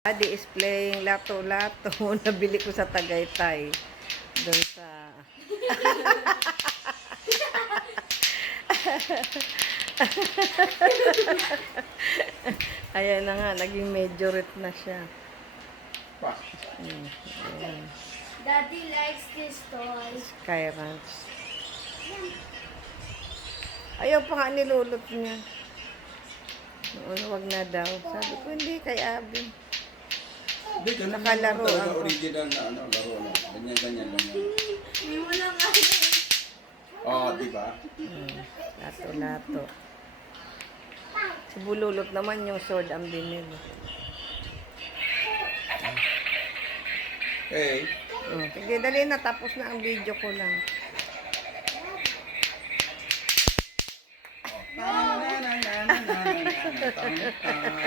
Daddy is playing lato-lato. Nabili ko sa Tagaytay. Doon sa... Ayan na nga, naging majorette na siya. Ayan. Daddy likes this toy. Sky Ranch. Ayaw pa nga nilulot niya. Noon, wag na daw. Sabi ko, hindi kay Abby. Hindi, ganun Nakalaro naman talaga ako. original na laro. Ganyan lang yan. Hindi mo lang nga. Oo, di ba? Lato-lato. Si Bululot naman yung sword ang binili. Hey. Sige, dali na. Tapos na ang video ko lang. Na, na, na, na, na, na, na, na, na, na, na, na, na,